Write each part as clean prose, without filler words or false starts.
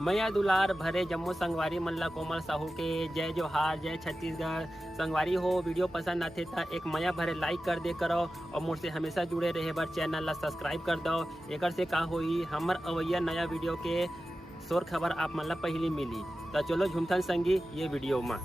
मैया दुलार भरे जम्मू संगवारी मल्ला कोमल साहू के जय जोहार, जय छत्तीसगढ़। संगवारी हो वीडियो पसंद आते तो एक मैया भरे लाइक कर दे करो और मुझसे हमेशा जुड़े रहे बर चैनल ला सब्सक्राइब कर दो। एक से का होई हमर अवैया नया वीडियो के शोर खबर आप मन ला पहली मिली। तो चलो झुमथन संगी ये वीडियो में।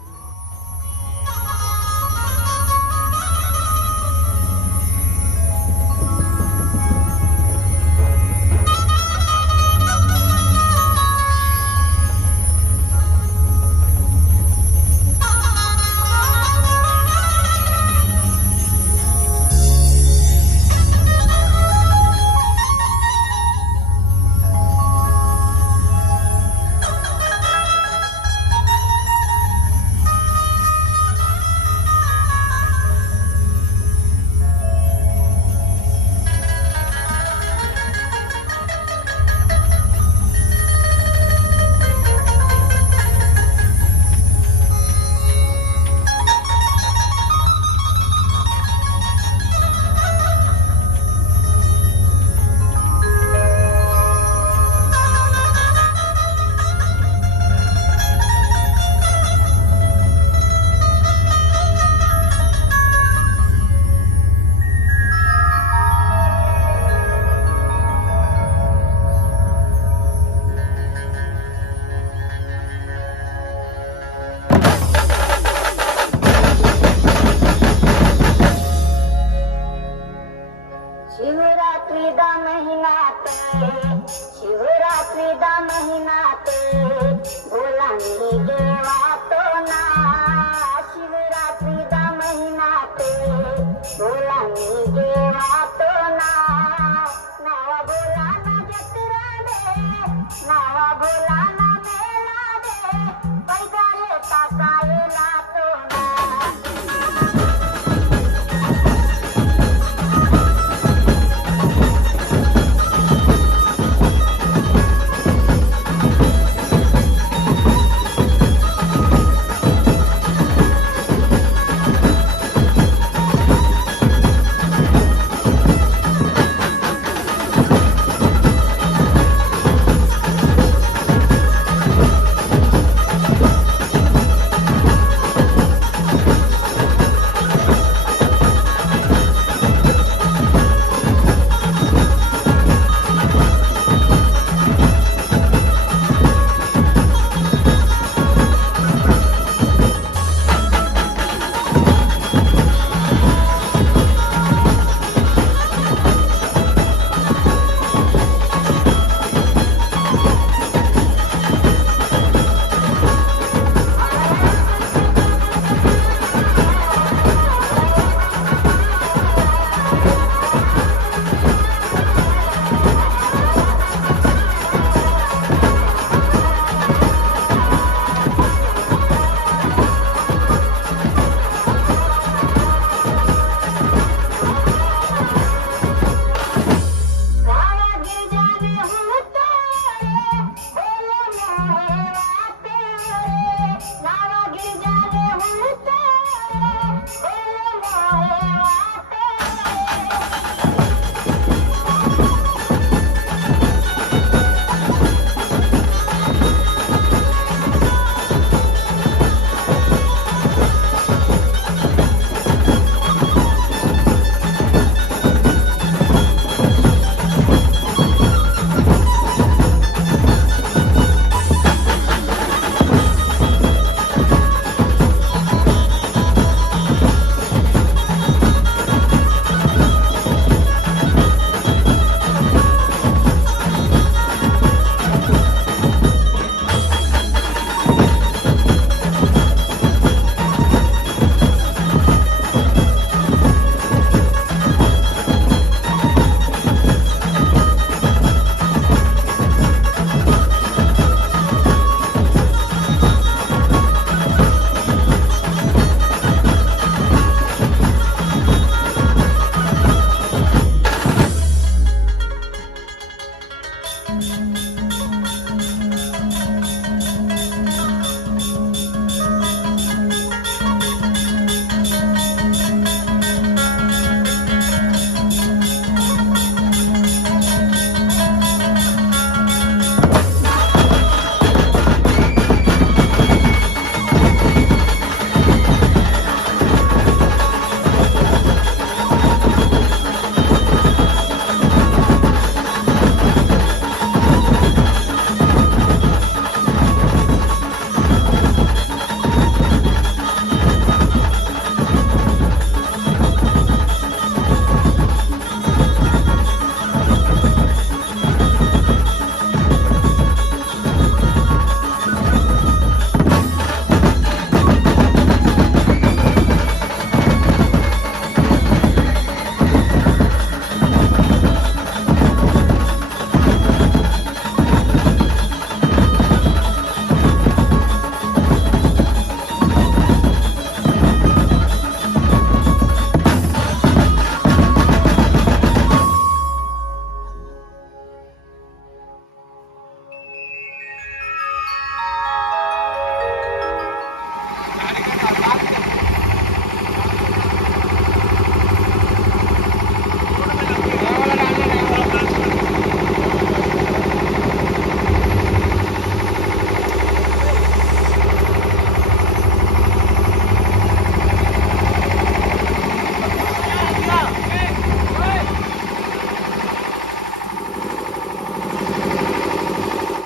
शिवरात्रि दा महीना ते भोला नी देवा तो ना। शिवरात्रि दा महीना ते भोला नी देवा तो ना। नावा भोला ना जतरा दे, नावा भोला ना